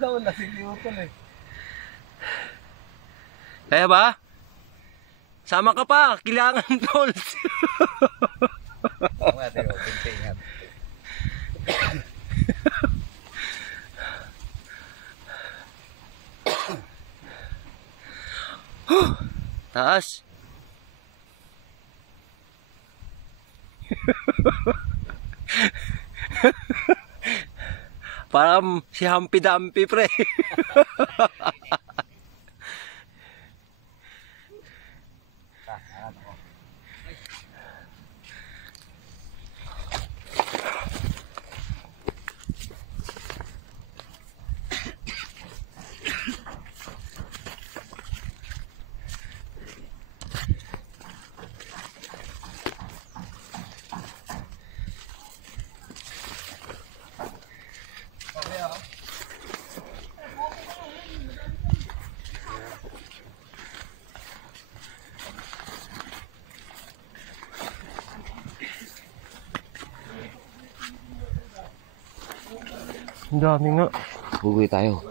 Wala siniutol eh. Kaya ba? Sama ka pa, kailangan tolls. Taas. Parang si Humpy Dumpy, pre. Ang dami nga. Bugoy tayo.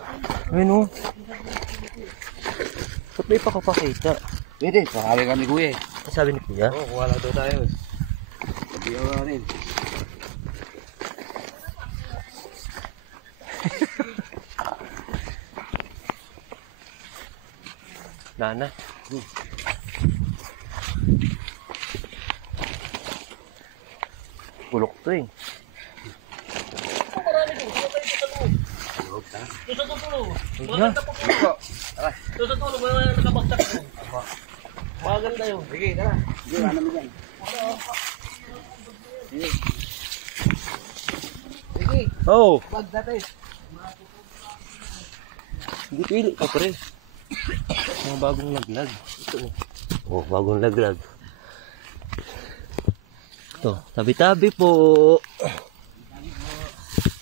Ayun o. Ba't may pakapakita? Pwede, sakali kami kuya eh. Ang sabi ni Kuya? Oo, kuha lang daw tayo. Sabihan mo rin. Nana. Bulok to eh. Maganda yun. Sige, tara. Sige, ano mo dyan? Sige. Sige. Oh! Bag dati. Hindi pili ka pre. Mga bagong laglag. Ito oh, bagong laglag. Ito, tabi-tabi po.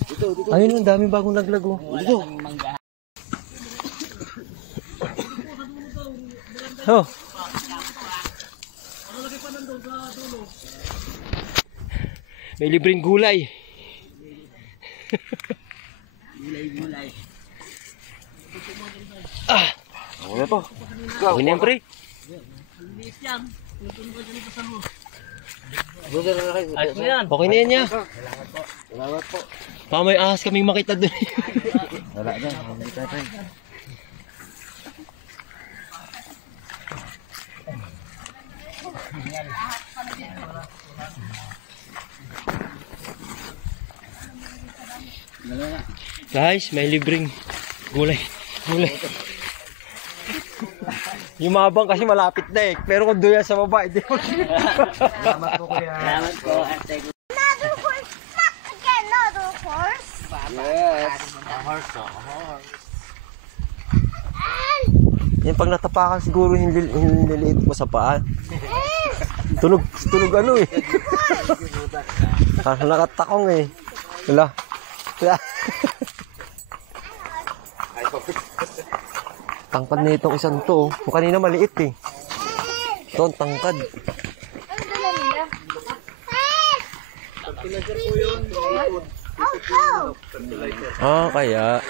Dito. Ayun, ang daming bagong laglag oh. Dito. Oh. May libreng gulay. Gulay. Ah! Ano to? Okay na yan, pre. Okay na yan niya. Salamat po. Baka may ahas kaming makita dun. Wala na. Makita tayo. Guys, may libreng gulay. Yung mabang kasi malapit na eh. Pero kung doon yan sa baba, hindi mo. Salamat po kuya. Salamat po, ate. Another horse. Not again, another horse. Yes. Yan pag natapakan siguro nililiit mo sa paa. Tunog ano eh. Parang nakatakong eh. Wala. Tangkad na itong isang to. Kung kanina maliit eh. Ito ang tangkad. Ah, kaya.